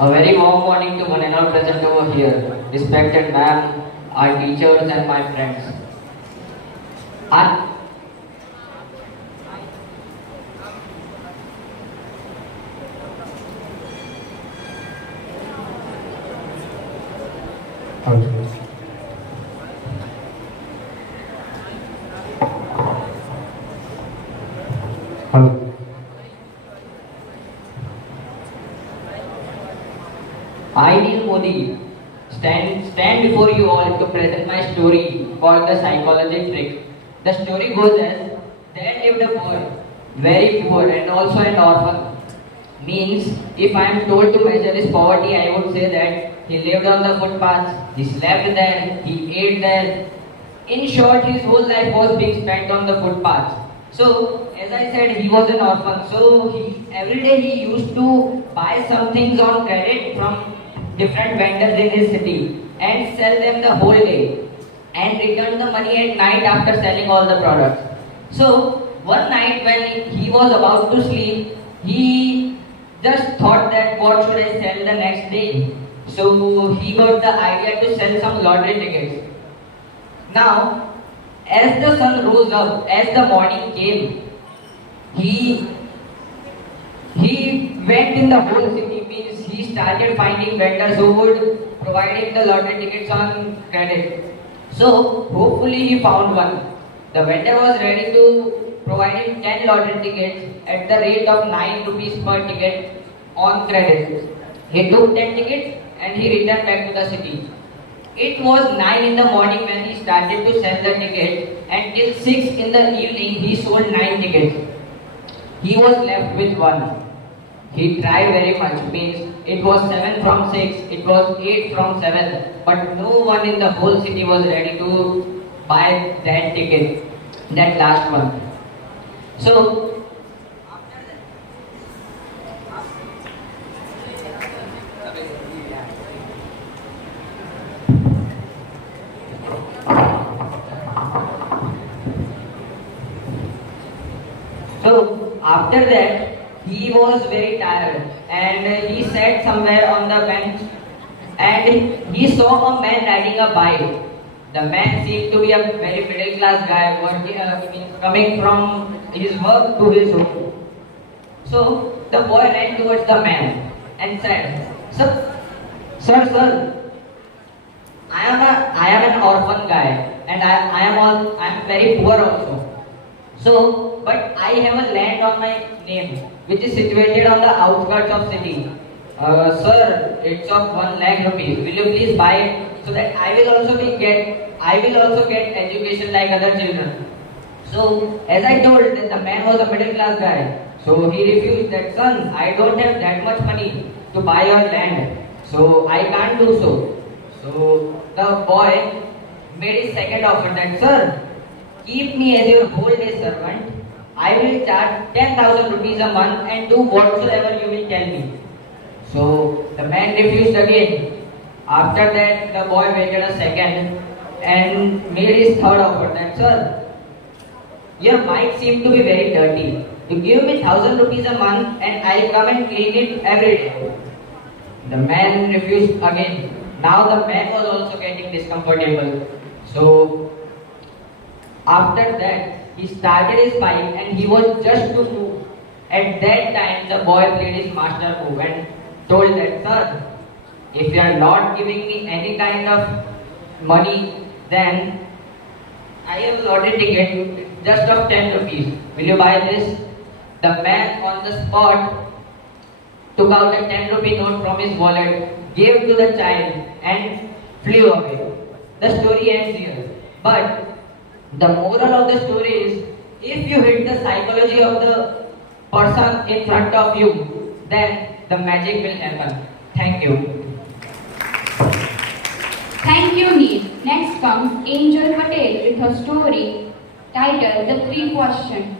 A very warm morning to one and all present over here, respected ma'am, our teachers and my friends. I, Hello. I, Neil Modi, stand before you all to present my story called the psychology trick. The story goes as there lived a boy, very poor and also an orphan. Means, if I am told to measure his poverty, I would say that he lived on the footpaths, he slept there, he ate there. In short, his whole life was being spent on the footpaths. So, as I said, he was an orphan. So, every day he used to buy some things on credit from different vendors in his city and sell them the whole day and return the money at night after selling all the products. So, one night when he was about to sleep, he just thought that what should I sell the next day. So, he got the idea to sell some lottery tickets. Now, as the sun rose up, as the morning came, he went in the whole city. Means he started finding vendors who would provide him the lottery tickets on credit. So hopefully he found one. The vendor was ready to provide him 10 lottery tickets at the rate of 9 rupees per ticket on credit. He took 10 tickets and he returned back to the city. It was 9 in the morning when he started to sell the tickets, and till 6 in the evening he sold 9 tickets. He was left with one. He tried very much, means it was 7 from 6, it was 8 from 7, but no one in the whole city was ready to buy that ticket, that last one. So, after that, he was very tired and he sat somewhere on the bench and he saw a man riding a bike. The man seemed to be a very middle class guy coming from his work to his home. So the boy ran towards the man and said, Sir, I am an orphan guy and I am very poor also. So, but I have a land on my name, which is situated on the outskirts of city. Sir, it's of 1 lakh rupees. Will you please buy it so that I will also get education like other children. So, as I told that the man was a middle class guy, so he refused that, son, I don't have that much money to buy your land, so I can't do so. So the boy made his second offer that, sir, keep me as your whole day servant. I will charge 10,000 rupees a month and do whatsoever you will tell me. So the man refused again. After that, the boy waited a second and made his third offer that, sir, your bike seems to be very dirty. You give me 1,000 rupees a month and I'll come and clean it every day. The man refused again. Now the man was also getting discomfortable. So after that, he started his bike and he was just to move. At that time, the boy played his master move and told that, sir, if you are not giving me any kind of money, then I have a lottery ticket just of 10 rupees. Will you buy this? The man on the spot took out a 10 rupee note from his wallet, gave to the child and flew away. The story ends here. But the moral of the story is, if you hit the psychology of the person in front of you, then the magic will happen. Thank you. Thank you, Neil. Next comes Angel Patel with her story titled The Three Questions.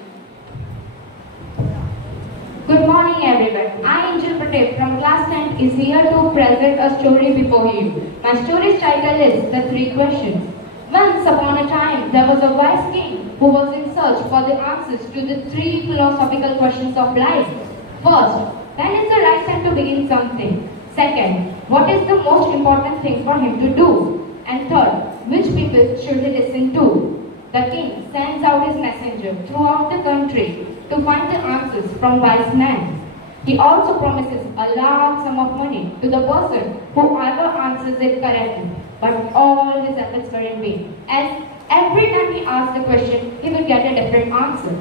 Good morning, everyone. I, Angel Patel from class 10 is here to present a story before you. My story's title is The Three Questions. Once upon a time, there was a wise king who was in search for the answers to the three philosophical questions of life. First, when is the right time to begin something? Second, what is the most important thing for him to do? And third, which people should he listen to? The king sends out his messenger throughout the country to find the answers from wise men. He also promises a large sum of money to the person whoever answers it correctly. But all his efforts were in vain, as every time he asked a question, he would get a different answer.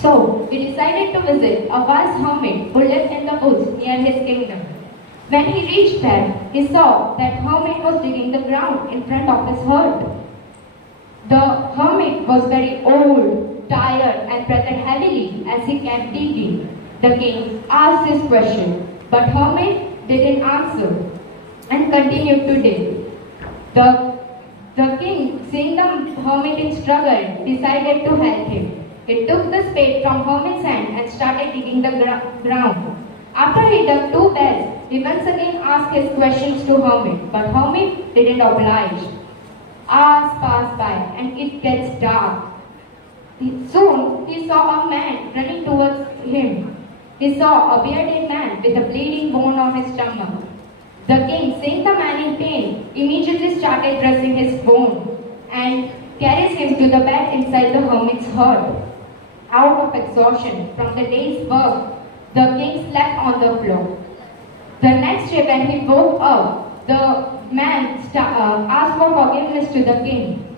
So he decided to visit a wise hermit who lived in the woods near his kingdom. When he reached there, he saw that hermit was digging the ground in front of his hut. The hermit was very old, tired, and breathed heavily as he kept digging. The king asked his question, but hermit didn't answer and continued to dig. The king, seeing the hermit in struggle, decided to help him. He took the spade from hermit's hand and started digging the ground. After he dug 2 beds, he once again asked his questions to hermit, but hermit didn't oblige. Hours passed by and it gets dark. Soon he saw a man running towards him. He saw a bearded man with a bleeding wound on his stomach. The king, seeing the man in pain, immediately started dressing his wound and carries him to the bed inside the hermit's hut. Out of exhaustion from the day's work, the king slept on the floor. The next day when he woke up, the man asked for forgiveness to the king.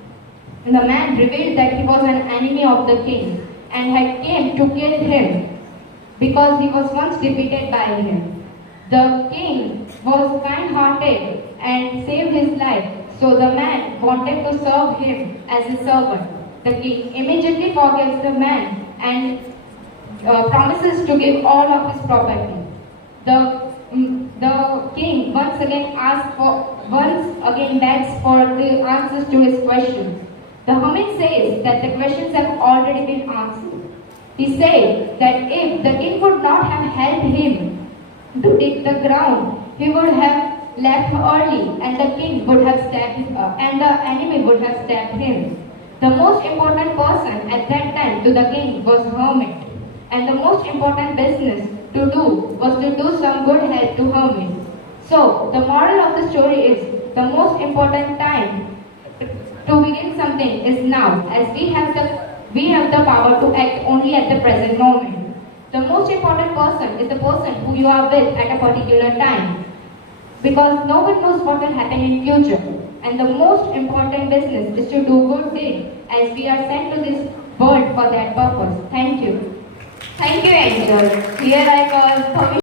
The man revealed that he was an enemy of the king and had came to kill him because he was once defeated by him. The king was kind-hearted and saved his life, so the man wanted to serve him as a servant. The king immediately forgives the man and promises to give all of his property. The king once again begs for the answers to his questions. The hermit says that the questions have already been answered. He said that if the king would not have helped him to dig the ground, he would have left early and the king would have stabbed and the enemy would have stabbed him. The most important person at that time to the king was hermit, and the most important business to do was to do some good help to hermit. So the moral of the story is the most important time to begin something is now, as we have the power to act only at the present moment. The most important person is the person who you are with at a particular time, because no one knows what will happen in future. And the most important business is to do good deed, as we are sent to this world for that purpose. Thank you. Thank you, Angel. Here I call